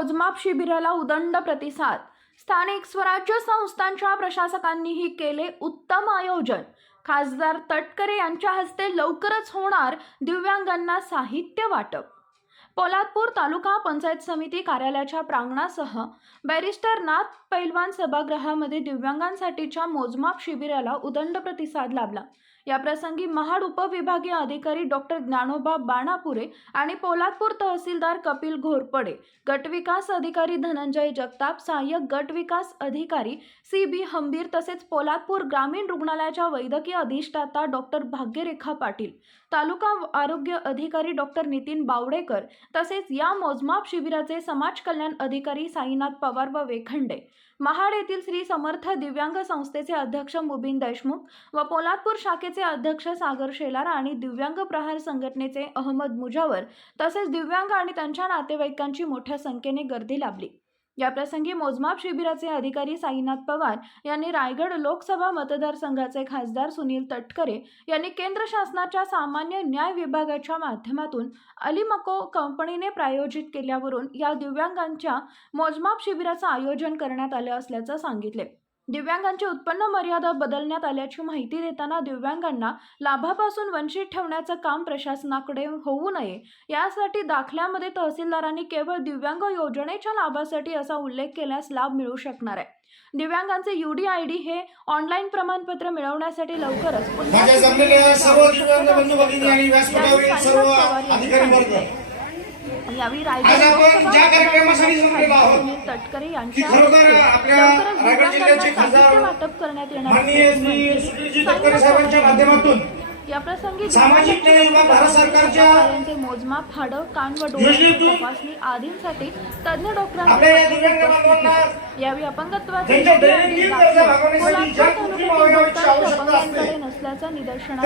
मोजमाप शिबिराला उदंड प्रतिसाद. स्थानिक स्वराज्य संस्थांच्या प्रशासकांनीही केले उत्तम आयोजन. खासदार तटकरे यांच्या हस्ते लवकरच होणार दिव्यांगांना साहित्य वाटप. पोलादपूर तालुका पंचायत समिती कार्यालयाच्या प्रांगणासह बॅरिस्टर नाथ पैलवान सभागृहामध्ये दिव्यांगांसाठीच्या मोजमाप शिबिराला उदंड प्रतिसाद लाभला. याप्रसंगी महाड उपविभागीय अधिकारी डॉक्टर ज्ञानोबा बाणापुरे आणि पोलादपूर तहसीलदार कपिल घोरपडे गटविकास अधिकारी धनंजय जगताप सहाय्यक गटविकास अधिकारी सी बी हंबीर तसेच पोलादपूर ग्रामीण रुग्णालयाच्या वैद्यकीय अधिष्ठाता डॉक्टर भाग्यरेखा पाटील तालुका आरोग्य अधिकारी डॉक्टर नितीन बावडेकर तसेच या मोजमाप शिबिराचे समाज कल्याण अधिकारी साईनाथ पवार व वेखंडे. महाड येथील श्री समर्थ दिव्यांग संस्थेचे अध्यक्ष मुबीन देशमुख व पोलादपूर शाखेचे अध्यक्ष सागर शेलार आणि दिव्यांग प्रहार संघटनेचे अहमद मुजावर तसेच दिव्यांग आणि त्यांच्या नातेवाईकांची मोठ्या संख्येने गर्दी लाभली. याप्रसंगी मोजमाप शिबिराचे अधिकारी साईनाथ पवार यांनी रायगड लोकसभा मतदारसंघाचे खासदार सुनील तटकरे यांनी केंद्र शासनाच्या सामान्य न्याय विभागाच्या माध्यमातून अलिमको कंपनीने प्रायोजित केल्यावरून या दिव्यांगांच्या मोजमाप शिबिराचं आयोजन करण्यात आलं असल्याचं सांगितले. दिव्यांगांची उत्पन्न मर्यादा बदलण्यात आल्याची माहिती देताना दिव्यांगांना लाभापासून वंचित ठेवण्याचं काम प्रशासनाकडे होऊ नये. यासाठी दाखल्यामध्ये तहसीलदारांनी केवळ दिव्यांग योजनेच्या लाभासाठी असा उल्लेख केल्यास लाभ मिळू शकणार आहे. दिव्यांगांचे युडी आय डी हे ऑनलाईन प्रमाणपत्र मिळवण्यासाठी लवकरच यावेळी सुनील तटकरे यांच्या लवकरच रायगड वाटप करण्यात येणार माध्यमातून. याप्रसंगी सामाजिक न्याय विभाग भारत सरकारच्या मोजमाप हाडं कान व योजनेतून तपासणी आदींसाठी डॉक्टरांची बांधवांना यावेळी अपंगत्वाचे अपंगांकडे नसल्याचं निदर्शनास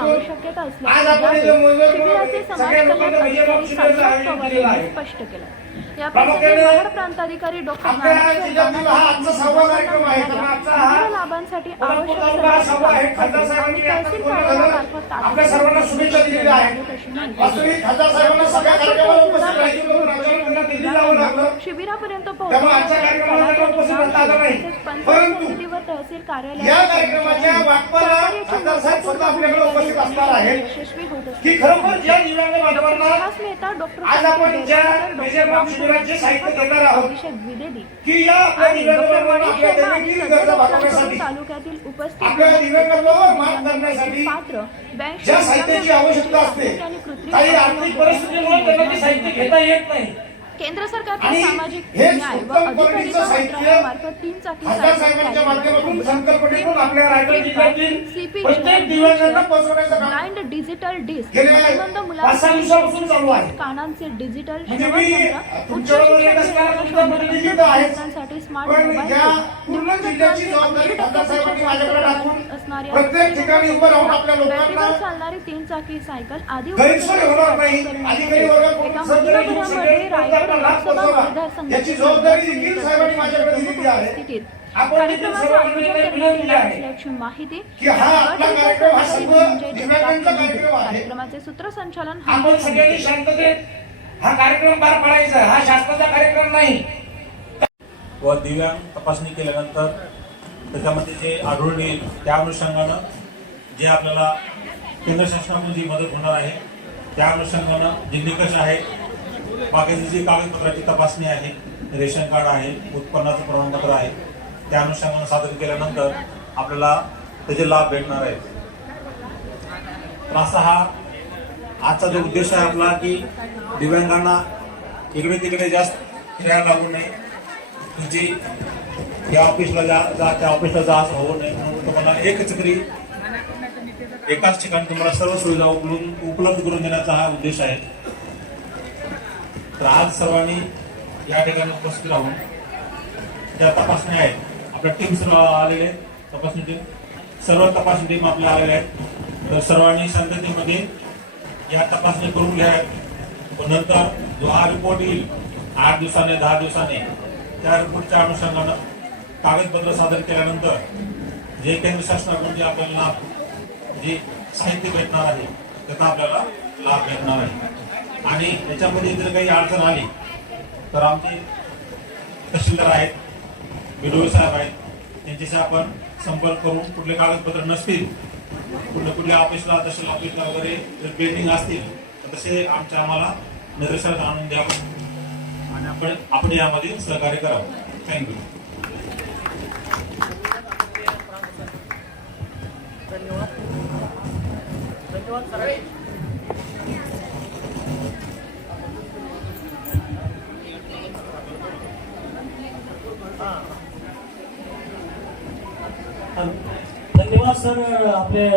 आवश्यकता असल्याचे समाज कल्याण अधिकारी. स्पष्ट केलं. या प्रामुख्याने प्रसंगी महाड प्रांताधिकारी डॉक्टर लाभांसाठी आवश्यक खासदार साहेबांनी आपल्या सर्वांना शुभेच्छा दिलेल्या आहेत. वास्तविक खासदार साहेबांना सगळ्या कार्यक्रमाला उपस्थित राहायची म्हणून राज्याला दिल्ली जावं लागलं शिबिरापर्यंत त्यामुळे आजच्या कार्यक्रमाला उपस्थित राहता आलं नाही. परंतु समितीवर तहसील कार्यालय या कार्यक्रमाच्या वाटपाला खासदार साहेब स्वतः आपल्याकडे उपस्थित असणार आहेत की खरोखर ज्या दिव्यांग बांधवांना आज आपण ज्या मेजरबाग शिबिराचे साहित्य देणार आहोत की या आपल्या दिव्यांग बांधवांना आपल्या दैनंदिन गरजा भागवण्यासाठी तालुक्यातील उपस्थित आपल्या दिव्यांगांवर मात करण्यासाठी ज्या साहित्याची आवश्यकता असते काही आर्थिक परिस्थितीमुळे त्यांना ते साहित्य घेता येत नाही. केंद्र सरकारच्या सामाजिक न्याय व अधिकारिता मंत्रालयामार्फत तीन चाकी ब्लाइंड डिजिटल डिस्क प्रतिबंध आहे. कानांचे डिजिटल आहेच. स्मार्ट मोबाईल या पूर्ण जिल्ह्याची जबाबदारी खासदार साहेबांनी माझ्याकडे टाकून असणारी प्रत्येक ठिकाणी उभं राहून आपल्या बॅटरीवर लोकांना चालणारी तीन चाकी सायकल आदी एका महिनाभरामध्ये रायगड मतदारसंघाच्या याची जबाबदारी देखील साहेबांनी माझ्याकडे दिलेली आहे. माहिती हा हा. कार्यक्रमाचे सूत्रसंचालन आपण हंबीर सगळ्यांनी यांनी केले. शांततेत हा कार्यक्रम पार पाडायचा आहे. हा शासनाचा कार्यक्रम नाही व दिव्यांग तपासणी केल्यानंतर त्याच्यामध्ये जे आढळून येईल त्या अनुषंगानं जे आपल्याला केंद्र शासनाकडून जी मदत होणार आहे त्या अनुषंगानं जे निकष आहे बाकीची जी कागदपत्राची तपासणी आहे रेशन कार्ड आहे उत्पन्नाचं प्रमाणपत्र आहे त्या अनुषंगानं सादर केल्यानंतर आपल्याला त्याचे लाभ भेटणार आहेत. तर असा हा आजचा जो उद्देश आहे आपला की दिव्यांगांना इकडे तिकडे जास्त फिरायला लागू नये. तुझी या ऑफिसला जा जा त्या ऑफिसला जा असं होऊ नये. म्हणून तुम्हाला एकच तरी एकाच ठिकाणी तुम्हाला सर्व सुविधा उपलब्ध उपलब्ध करून देण्याचा हा उद्देश आहे. तर आज सर्वांनी या ठिकाणी उपस्थित राहून ज्या तपासण्या आहेत आपल्या टीम सर्व आलेले आहेत, तपासणी टीम सर्व तपासणी टीम आपल्या आलेल्या आहेत. तर सर्वांनी शांततेमध्ये या तपासणी करून घ्या. व नंतर जो हा रिपोर्ट येईल आठ दिवसाने दहा दिवसाने त्या रिपोर्टच्या अनुषंगानं कागदपत्र सादर केल्यानंतर जे केंद्र शासनाकडून जे आपल्याला लाभ जे साहित्य भेटणार आहे त्याचा आपल्याला लाभ भेटणार आहे. आणि याच्यामध्ये जर काही अडचण आली तर आमचे तहसीलदार आहेत बिडोळे साहेब आहेत त्यांच्याशी आपण संपर्क करून कुठले कागदपत्र नसतील कुठल्या कुठल्या ऑफिसला तहसील ऑफिसला वगैरे जर पेंडिंग असतील तर तसे आमच्या आम्हाला निदर्शनात आणून द्यावं आणि आपण आपण यामध्ये सहकार्य करावं. थँक्यू धन्यवाद. धन्यवाद सर. आपले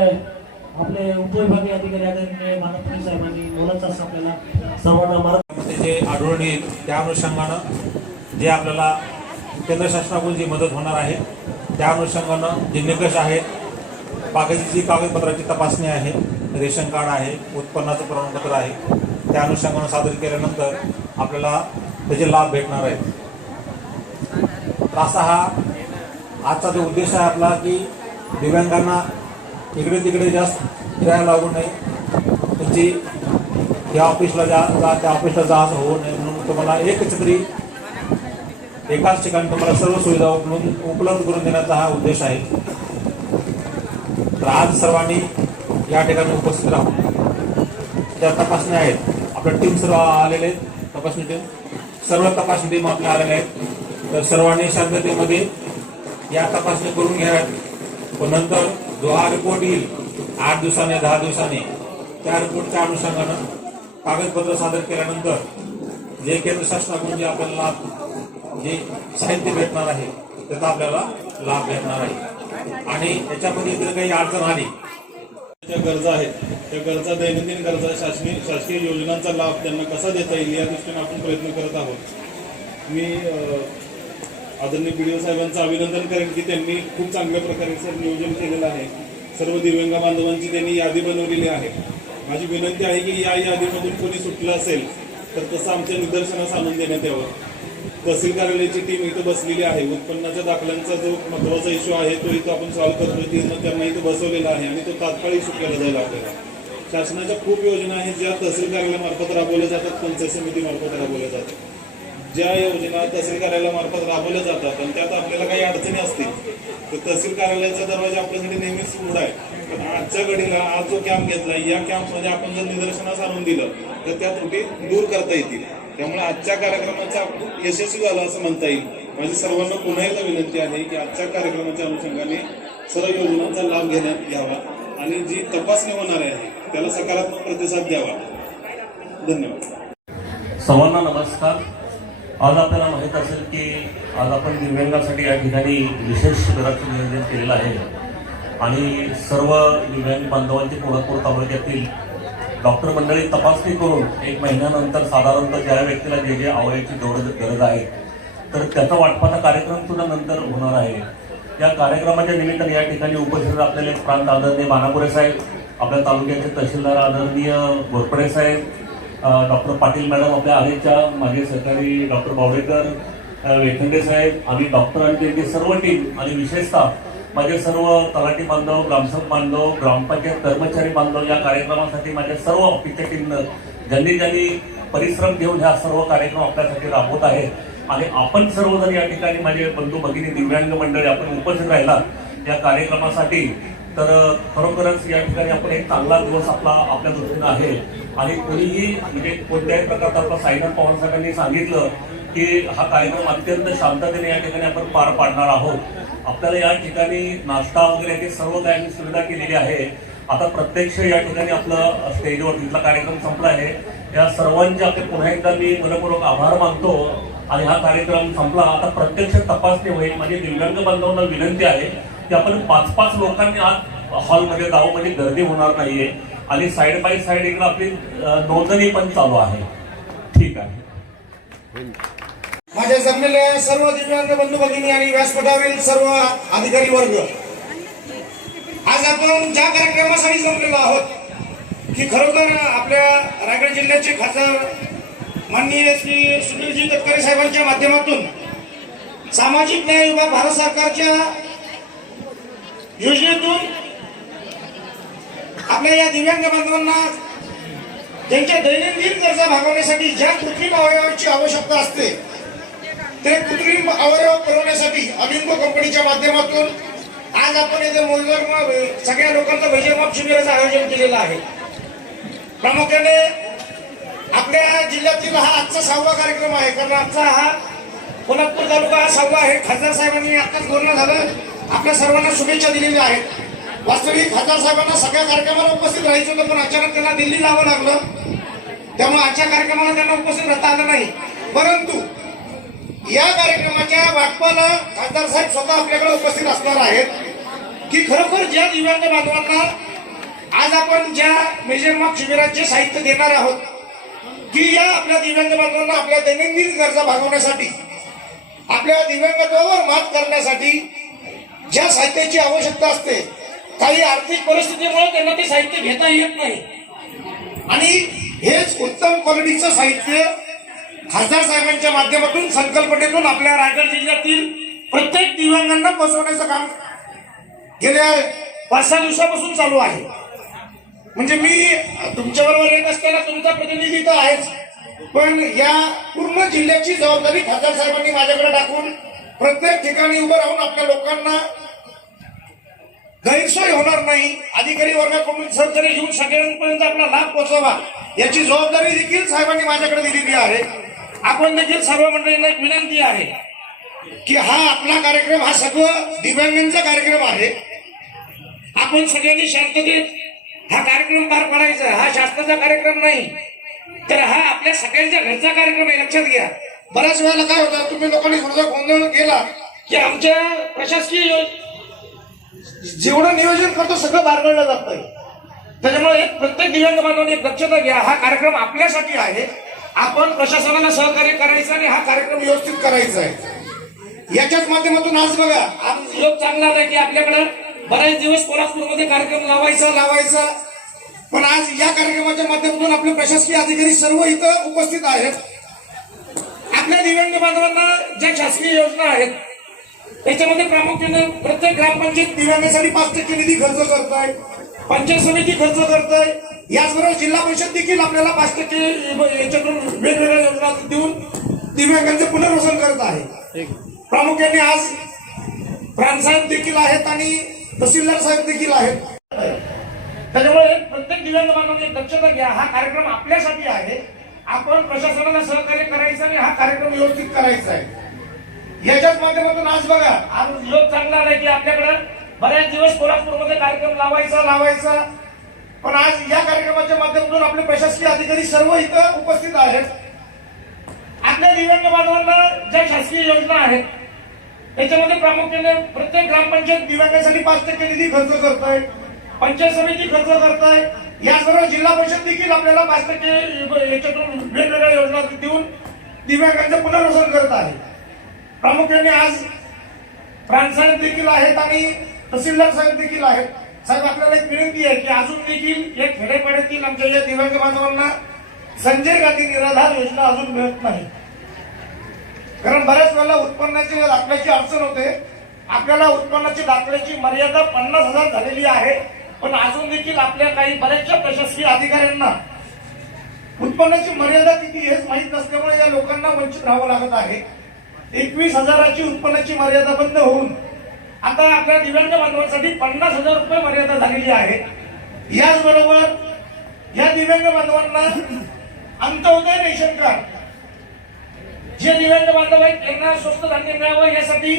आपले उपविभागीय अधिकारी आदरणीय मानव साहेबांनी बोलत असं आपल्याला सर्वांना मार्ग जे आढळून येईल त्या अनुषंगानं जे आपल्याला केंद्र शासनाकडून जी मदत होणार आहे त्या अनुषंगानं जे निकष आहेत बाकीची जी कागदपत्राची तपासणी आहे रेशन कार्ड आहे उत्पन्नाचं प्रमाणपत्र आहे त्या अनुषंगानं सादर केल्यानंतर आपल्याला त्याचे लाभ भेटणार आहेत. असा हा आजचा जो उद्देश आहे आपला की दिव्यांगांना इकडे तिकडे जास्त फिरायला लागू नये. त्यांची त्या ऑफिसला जा जा त्या ऑफिसला जा असं होऊ नये म्हणून तुम्हाला एकच तरी एकाच ठिकाणी तुम्हाला सर्व सुविधा उपलब्ध उपलब्ध करून देण्याचा हा उद्देश आहे. तर आज सर्वांनी या ठिकाणी उपस्थित राहून ज्या तपासण्या आहेत आपल्या टीम सर्व आलेले आहेत तपासणी टीम सर्व तपासणी टीम आपल्या आलेल्या आहेत. तर सर्वांनी शांततेमध्ये या तपासणी करून घ्या. व नंतर जो हा रिपोर्ट येईल आठ दिवसाने दहा दिवसाने त्या रिपोर्टच्या अनुषंगानं कागदपत्र सादर केल्यानंतर जे केंद्र शासनाकडून जे आपल्याला जे साहित्य भेटणार आहे त्याचा आपल्याला लाभ भेटणार आहे. आणि याच्यामध्ये जर काही अडचण आली ज्या गरजा आहेत त्या गरजा दैनंदिन गरजा शासकीय शासकीय योजनांचा लाभ त्यांना कसा देता येईल या दृष्टीने आपण प्रयत्न करत आहोत. मी आदरणीय बी डी ओ साहेबांचं अभिनंदन करेन की त्यांनी खूप चांगल्या प्रकारे सर नियोजन केलेलं आहे. सर्व दिव्यांग बांधवांची त्यांनी यादी बनवलेली आहे. माझी विनंती आहे की या यादीमधून कोणी सुटलं असेल तर तसं आमच्या निदर्शनास आणून देण्यात यावं. तहसील कार्यालयाची टीम इथं बसलेली आहे. उत्पन्नाच्या दाखल्यांचा जो महत्त्वाचा इश्यू आहे तो इथं आपण सॉल्व्ह करतोय. ती त्यांना इथं बसवलेला आहे आणि तो तात्काळ इश्यू केला जाईल आपल्याला शासनाच्या खूप योजना आहेत ज्या तहसील कार्यालयामार्फत राबवल्या जातात पंचायत समितीमार्फत राबवल्या जातात. ज्या योजना तहसील कार्यालयामार्फत राबवल्या जातात आणि त्यात आपल्याला काही अडचणी असतील तर तहसील कार्यालयाचा दरवाजा आपल्यासाठी नेहमीच उघडा आहे. पण आजच्या घडीला आज जो कॅम्प घेतला या कॅम्पमध्ये आपण जर निदर्शनास आणून दिलं तर त्या त्रुटी दूर करता येतील. त्यामुळे आजच्या कार्यक्रमाचा यशस्वी झाला असं म्हणता येईल. माझी सर्वांना पुन्हा एकदा विनंती आहे की आजच्या कार्यक्रमाच्या अनुषंगाने सर्व योजनांचा लाभ घेण्यात घ्यावा आणि जी तपासणी होणार आहे त्याला सकारात्मक प्रतिसाद द्यावा. धन्यवाद. सर्वांना नमस्कार. आज आपल्याला माहीत असेल की आज आपण दिव्यांगासाठी या ठिकाणी विशेष शिबिराचं नियोजन केलेलं आहे. आणि सर्व दिव्यांग बांधवांची कोल्हापूर तालुक्यातील डॉक्टर मंडळी तपासणी करून एक महिन्यानंतर साधारणतः ज्या व्यक्तीला जे जे आवयाची गरज गरज आहे तर त्याचा वाटपाचा कार्यक्रम सुद्धा नंतर होणार आहे. या कार्यक्रमाच्या निमित्ताने या ठिकाणी उपस्थित आपल्याला एक प्रांत आदरणीय मानापुरे साहेब आपल्या तालुक्याचे तहसीलदार आदरणीय घोरपडे साहेब डॉक्टर पाटील मॅडम आपल्या आधीच्या माझे सहकारी डॉक्टर बावडेकर वेखंडे साहेब आम्ही डॉक्टर आणि सर्व टीम आणि विशेषतः माझे सर्व तलाठी बांधव ग्रामसभा बांधव ग्रामपंचायत कर्मचारी बांधव या कार्यक्रमासाठी माझ्या सर्व ऑफिसच्या टीमनं ज्यांनी ज्यांनी परिश्रम घेऊन ह्या सर्व कार्यक्रम आपल्यासाठी राबवत आहेत आणि आपण सर्वजण या ठिकाणी माझे बंधू भगिनी दिव्यांग मंडळी आपण उपस्थित राहिला. या कार्यक्रमासाठी तर खरोखरच या ठिकाणी आपण एक चांगला दिवस आपला आपल्या दृष्टीनं आहे. आणि कोणीही म्हणजे कोणत्याही प्रकारचा आपला साईनाथ पवार साहेबांनी सांगितलं की हा कार्यक्रम अत्यंत शांततेने या ठिकाणी आपण पार पाडणार आहोत. आपल्याला या ठिकाणी नाश्ता वगैरे याची सर्व काही सुविधा केलेली आहे. आता प्रत्यक्ष या ठिकाणी आपलं स्टेजवर तिथला कार्यक्रम संपला आहे. या सर्वांचे आपले पुन्हा एकदा मी मनपूर्वक आभार मानतो. आणि हा कार्यक्रम संपला. आता प्रत्यक्ष तपासणी होईल. म्हणजे दिव्यांग बांधवांना विनंती आहे. की आपण पाच पाच लोकांनी आज हॉलमध्ये जावं म्हणजे गर्दी होणार नाहीये. आणि साईड बाय साईड इकडे आपली नोंदणी पण चालू आहे. ठीक आहे. माझ्या जमलेल्या सर्व दिव्यांग बंधू भगिनी आणि व्यासपीठावरील सर्व अधिकारी वर्ग आज आपण ज्या कार्यक्रमासाठी जमलेलो आहोत की खरोखर आपल्या रायगड जिल्ह्याचे खासदार माननीय श्री सुनीलजी तटकरे साहेबांच्या माध्यमातून सामाजिक न्याय विभाग भारत सरकारच्या योजनेतून आपल्या या दिव्यांग बांधवांना त्यांच्या दैनंदिन गरजा भागवण्यासाठी ज्या कृत्रिम अवयवाची आवश्यकता असते ते कृत्रिम अवयव पुरवण्यासाठी अबिंगो कंपनीच्या माध्यमातून आज आपण येथे मोजदार सगळ्या लोकांचं वैजमाप शिबिराचं आयोजन केलेलं आहे. प्रामुख्याने आपल्या जिल्ह्यातील हा आजचा सहावा कार्यक्रम आहे. कारण आजचा हा कोल्हापूर तालुका हा सहावा आहे. खासदार साहेबांनी आताच बोलणं झालं. आपल्या सर्वांना शुभेच्छा दिलेल्या आहेत. वास्तविक खासदार साहेबांना सगळ्या कार्यक्रमाला उपस्थित राहायचं होतं पण अचानक त्यांना दिल्ली जावं लागलं. त्यामुळे आजच्या कार्यक्रमाला त्यांना उपस्थित राहता आलं नाही. परंतु या कार्यक्रमाच्या वाटपाला खासदार साहेब स्वतः आपल्याकडे उपस्थित असणार आहेत. की खरोखर ज्या दिव्यांग बांधवांना आज आपण ज्या मेजरमार्क शिबिराचे साहित्य देणार आहोत की या आपल्या दिव्यांग बांधवांना आपल्या दैनंदिन गरजा भागवण्यासाठी आपल्या दिव्यांगत्वावर मात करण्यासाठी ज्या साहित्याची आवश्यकता असते काही आर्थिक परिस्थितीमुळे त्यांना ते साहित्य घेता येत नाही. आणि हेच उत्तम क्वालिटीचं साहित्य खासदार साहेबांच्या माध्यमातून संकल्पनेतून आपल्या रायगड जिल्ह्यातील प्रत्येक दिव्यांगांना पोहोचवण्याचं काम गेल्या पाच सहा दिवसापासून चालू आहे. म्हणजे मी तुमच्याबरोबर येत असताना तुमचा प्रतिनिधी तर आहेच. पण या पूर्ण जिल्ह्याची जबाबदारी खासदार साहेबांनी माझ्याकडे टाकून प्रत्येक ठिकाणी उभं राहून आपल्या लोकांना गैरसोय होणार नाही. अधिकारी वर्गाकडून सहकार्य घेऊन सगळ्यांपर्यंत आपला लाभ पोहोचावा याची जबाबदारी देखील साहेबांनी माझ्याकडे दिलेली आहे. आपण देखील सर्व मंडळींना एक विनंती आहे की हा आपला कार्यक्रम हा सगळं दिव्यांगांचा कार्यक्रम आहे. आपण सगळ्यांनी शांततेत हा कार्यक्रम पार पाडायचा. हा शासनाचा कार्यक्रम नाही तर हा आपल्या सगळ्यांच्या घरचा कार्यक्रम आहे. लक्षात घ्या. बऱ्याच वेळेला काय होतं तुम्ही लोकांनी थोडासा गोंधळ केला की आमच्या प्रशासकीय जेवढं नियोजन करतो सगळं बारगडलं जातंय त्याच्यामुळे एक प्रत्येक दिव्यांग बांधवांनी एक दक्षता घ्या. हा कार्यक्रम आपल्यासाठी आहे. आपण प्रशासनाला सहकार्य करायचं आणि हा कार्यक्रम व्यवस्थित करायचा आहे. याच्याच माध्यमातून आज बघा आज योग चांगला आहे की आपल्याकडे बरेच दिवस कोल्हापूरमध्ये कार्यक्रम लावायचा लावायचा. पण आज या कार्यक्रमाच्या माध्यमातून आपले प्रशासकीय अधिकारी सर्व इथं उपस्थित आहेत. आपल्या दिव्यांग बांधवांना ज्या शासकीय योजना आहेत त्याच्यामध्ये प्रामुख्याने प्रत्येक ग्रामपंचायत दिव्यांगासाठी पाच टक्के निधी खर्च करत आहे पंचायत समिती खर्च करत आहे याचबरोबर जिल्हा परिषद देखील आपल्याला पाच टक्के याच्यातून वेगवेगळ्या योजना देऊन दिव्यांगांचे पुनर्वसन करत आहे. प्रामुख्याने आज प्राणसाहेब देखील आहेत आणि तहसीलदार साहेब देखील आहेत. त्याच्यामुळे प्रत्येक दिव्यांग बांधवांनी दक्षता घ्या. हा कार्यक्रम आपल्यासाठी आहे. आपण प्रशासनाला सहकार्य करायचं आणि हा कार्यक्रम व्यवस्थित करायचा आहे. याच्याच माध्यमातून आज बघा आज योग चांगला नाही की आपल्याकडे बऱ्याच दिवस कोल्हापूरमध्ये कार्यक्रम लावायचा लावायचा. पण आज या कार्यक्रमाच्या माध्यमातून आपले प्रशासकीय अधिकारी सर्व इथं उपस्थित आहेत. आपल्या दिव्यांग बांधवांना ज्या शासकीय योजना आहेत त्याच्यामध्ये प्रामुख्याने प्रत्येक ग्रामपंचायत दिव्यांगासाठी पाच टक्के निधी खर्च करत आहे पंचायत समिती खर्च करत आहे सर्व जिल्हा परिषद देखील आपल्याला पाच टक्के याच्यातून वेगवेगळ्या योजना देऊन दिव्यांगांचं पुनर्वसन करत आहे. प्रामुख्याने आज प्राणसाहेब देखील आहेत आणि तहसीलदार साहेब देखील आहेत. साहेब आपल्याला एक विनंती आहे की अजून देखील या खेडेपाड्यातील आमच्या या दिव्यांग बांधवांना संजय गांधी निराधार योजना अजून मिळत नाही. कारण बऱ्याच वेळेला उत्पन्नाची दाखल्याची अडचण होते. आपल्याला उत्पन्नाची दाखल्याची मर्यादा पन्नास हजार झालेली आहे. पण अजून देखील आपल्या काही बऱ्याचशा प्रशासकीय अधिकाऱ्यांना उत्पन्नाची मर्यादा किती हेच माहीत नसल्यामुळे या लोकांना वंचित राहावं लागत आहे. एकवीस हजाराची उत्पन्नाची मर्यादा बंद होऊन आता आपल्या दिव्यांग बांधवांसाठी पन्नास हजार रुपये मर्यादा झालेली आहे. याचबरोबर या दिव्यांग बांधवांना अंत्योदय रेशन कार्ड जे दिव्यांग बांधव आहेत त्यांना स्वस्त धान्य मिळावं यासाठी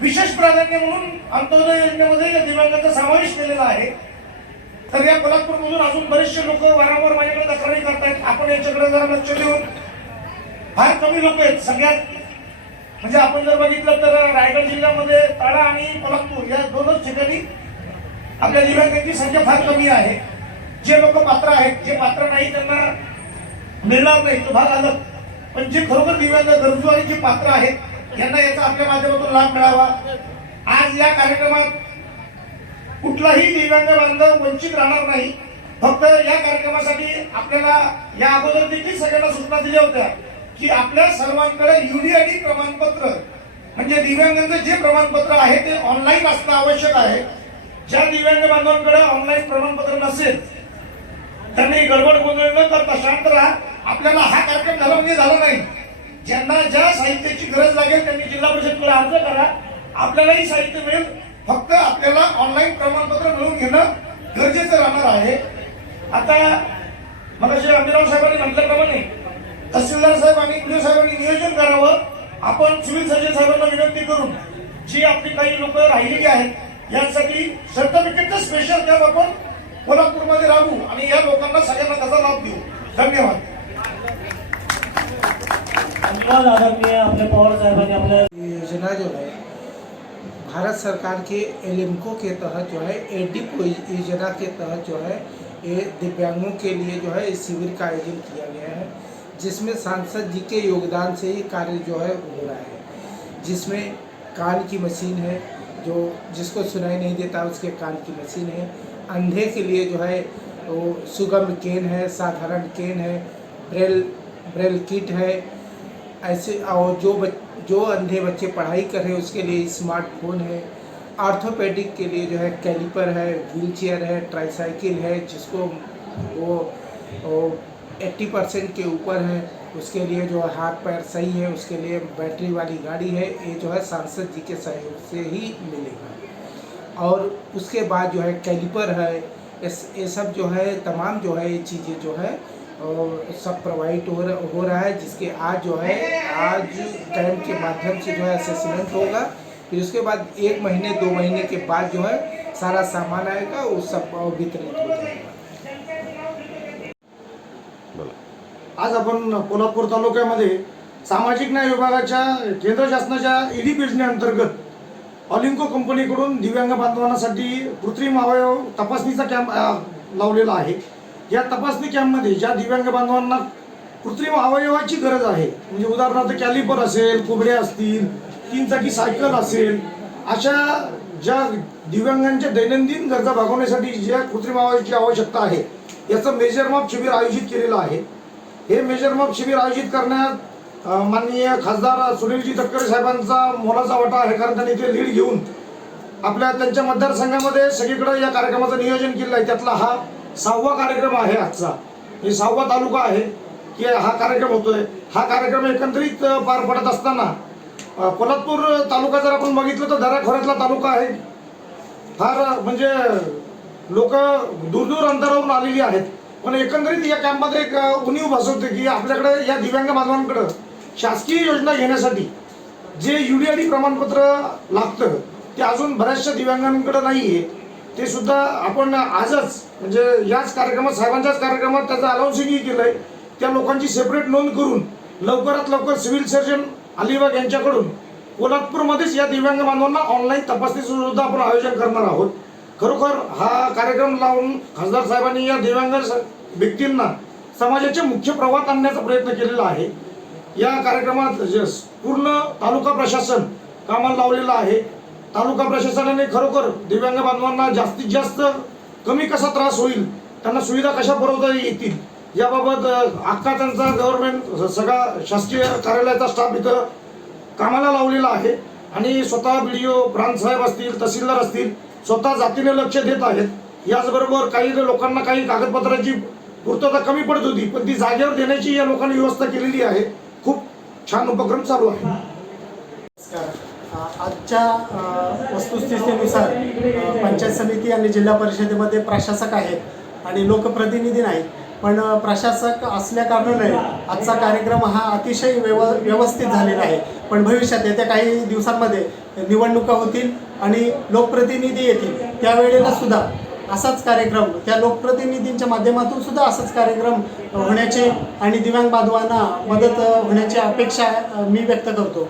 विशेष प्राधान्य म्हणून अंत्योदय योजनेमध्ये या दिव्यांगांचा समावेश केलेला आहे. तर या कोल्हापूरमधून अजून बरेचसे लोक वारंवार माझ्याकडे तक्रारी करतायत. आपण याच्याकडे जरा लक्ष देऊन फार कमी लोक आहेत. सगळ्यात म्हणजे आपण जर बघितलं तर रायगड जिल्ह्यामध्ये ताडा आणि कोल्हापूर या दोनच ठिकाणी आपल्या दिव्यांगांची संख्या फार कमी आहे. जे लोक पात्र आहेत जे पात्र नाही त्यांना मिळणार नाही तो भाग अलग. पण जे खरोखर दिव्यांग गरजू आणि जे पात्र आहेत यांना याचा आपल्या माध्यमातून लाभ मिळावा. आज या कार्यक्रमात कुठलाही दिव्यांग बांधव वंचित राहणार नाही. फक्त या कार्यक्रमासाठी आपल्याला या अगोदर देखील सगळ्यांना सूचना दिल्या होत्या की आपल्या सर्वांकडे युडीआयडी प्रमाणपत्र म्हणजे दिव्यांगांचं जे प्रमाणपत्र आहे ते ऑनलाईन असणं आवश्यक आहे. ज्या दिव्यांग बांधवांकडे ऑनलाईन प्रमाणपत्र नसेल त्यांनी गडबड गोंधळ न करता शांत राहा. आपल्याला हा कार्यक्रम झाला म्हणजे झाला नाही. ज्यांना ज्या साहित्याची गरज लागेल त्यांनी जिल्हा परिषदकडे अर्ज करा. आपल्यालाही साहित्य मिळेल. फक्त आपल्याला ऑनलाईन प्रमाणपत्र मिळवून घेणं गरजेचं राहणार आहे. आता मला श्री आंबेराव साहेबांनी म्हटल्याप्रमाणे तहसीलदार साहेब आणि पुढे साहेबांनी नियोजन करावं. आपण सिव्हिल सर्जन साहेबांना विनंती करून जी आपली काही लोक राहिलेली आहेत यांसाठी सर्टिफिकेटचं स्पेशल कॅब आपण कोल्हापूरमध्ये राबू आणि या लोकांना सगळ्यांना कसा लाभ देऊ. धन्यवाद. धन्यवाद आदरणीय आपल्या पवार साहेबांनी आपल्या भारत सरकार के एलिम्को के तहत जो है एडिप योजना के तहत जो है ये दिव्यांगों के लिए जो है इस शिविर का आयोजन किया गया है जिसमें सांसद जी के योगदान से ही कार्य जो है हो रहा है। जिसमें कान की मशीन है जो जिसको सुनाई नहीं देता उसके कान की मशीन है। अंधे के लिए जो है वो सुगम केन है साधारण केन है ब्रेल ब्रेल किट है ऐसे और जो बच, जो अंधे बच्चे पढ़ाई कर रहे हैं, उसके लिए स्मार्टफ़ोन है आर्थोपेडिक के लिए जो है कैलिपर है व्हील चेयर है ट्राईसाइकिल है, जिसको वो एट्टी परसेंट के ऊपर है, उसके लिए जो हाथ पैर सही है, उसके लिए बैटरी वाली गाड़ी है, ये जो है सांसद जी के सहयोग से ही मिलेगा। और उसके बाद जो है कैलिपर है ये सब जो है, तमाम जो है ये चीज़ें जो है सब प्रोवाइड हो रहा हो रहा है जिसके आज जो है आज कैंप के माध्यम से जो है असेसमेंट होगा। फिर उसके बाद एक महीने दो महीने के बाद जो है सारा सामान आएगा वो सब वितरित हो जाएगा। आज आपण कोल्हापूर तालुक्यामध्ये सामाजिक न्याय विभागाच्या केंद्र शासनाच्या ईडी योजनेअंतर्गत ऑलिंको कंपनीकडून दिव्यांग बांधवांसाठी कृत्रिम अवयव तपासणीचा कॅम्प लावलेला आहे. या तपासणी कॅम्पमध्ये ज्या दिव्यांग बांधवांना कृत्रिम अवयवाची गरज आहे म्हणजे उदाहरणार्थ कॅलिपर असेल कुबड्या असतील तीन चाकी सायकल असेल अशा ज्या दिव्यांगांच्या दैनंदिन गरजा भागवण्यासाठी ज्या कृत्रिम अवयवाची आवश्यकता आहे याचं मेजरमाप शिबिर आयोजित केलेलं आहे. हे मेजरमाप शिबिर आयोजित करण्यात माननीय खासदार सुनीलजी तटकरे साहेबांचा मोलाचा वाटा आहे कारण त्यांनी ते लीड घेऊन आपल्या त्यांच्या मतदारसंघामध्ये सगळीकडे या कार्यक्रमाचं नियोजन केलं आहे. त्यातला हा सहावा कार्यक्रम आहे आजचा. हे सहावा तालुका आहे की हा कार्यक्रम होतोय. हा कार्यक्रम एकंदरीत पार पडत असताना कोल्हापूर तालुका जर आपण बघितलं तर दराखोऱ्यातला तालुका आहे. फार म्हणजे लोक दूर दूर अंतरावरून आलेली आहेत. पण एकंदरीत या कॅम्पमध्ये एक उणीव भासवते की आपल्याकडे या दिव्यांग बांधवांकडं शासकीय योजना घेण्यासाठी जे युडीआयडी प्रमाणपत्र लागतं ते अजून बऱ्याचशा दिव्यांगांकडे नाही आहे ते सुद्धा आपण आजच म्हणजे याच कार्यक्रमात साहेबांच्याच कार्यक्रमात त्याचं अलाउन्सिंगही केलं आहे त्या लोकांची सेपरेट नोंद करून लवकरात लवकर सिव्हिल सर्जन अलिबाग यांच्याकडून कोल्हापूरमध्येच या दिव्यांग बांधवांना ऑनलाईन तपासणीचं सुद्धा आपण आयोजन करणार आहोत. खरोखर हा कार्यक्रम लावून खासदार साहेबांनी या दिव्यांग स- व्यक्तींना समाजाच्या मुख्य प्रवाहात आणण्याचा प्रयत्न केलेला आहे. या कार्यक्रमात स- पूर्ण तालुका प्रशासन कामाला लावलेलं आहे. तालुका प्रशासनाने खरोखर दिव्यांग बांधवांना जास्तीत जास्त कमी कसा त्रास होईल त्यांना सुविधा कशा पुरवता येतील याबाबत आत्ता त्यांचा गव्हर्नमेंट सगळा शासकीय कार्यालयाचा स्टाफ इथं कामाला लावलेला आहे आणि स्वतः बी डी ओ साहेब असतील तहसीलदार असतील स्वतः जातीने लक्ष देत आहेत. याचबरोबर काही लोकांना काही कागदपत्राची पूर्तता कमी पडत होती पण ती जागेवर देण्याची या लोकांनी व्यवस्था केलेली आहे. खूप छान उपक्रम चालू आहे. नमस्कार. आजच्या वस्तुस्थितीनुसार पंचायत समिती आणि जिल्हा परिषदेमध्ये प्रशासक आहेत आणि लोकप्रतिनिधी नाहीत. पण प्रशासक असल्याकारणाने आजचा कार्यक्रम हा अतिशय व्यव व्यवस्थित झालेला आहे. पण भविष्यात येत्या काही दिवसांमध्ये निवडणुका होतील आणि लोकप्रतिनिधी येतील. त्यावेळेला सुद्धा असाच कार्यक्रम त्या लोकप्रतिनिधींच्या माध्यमातून सुद्धा असाच कार्यक्रम होण्याचे आणि दिव्यांग बांधवांना मदत होण्याची अपेक्षा मी व्यक्त करतो.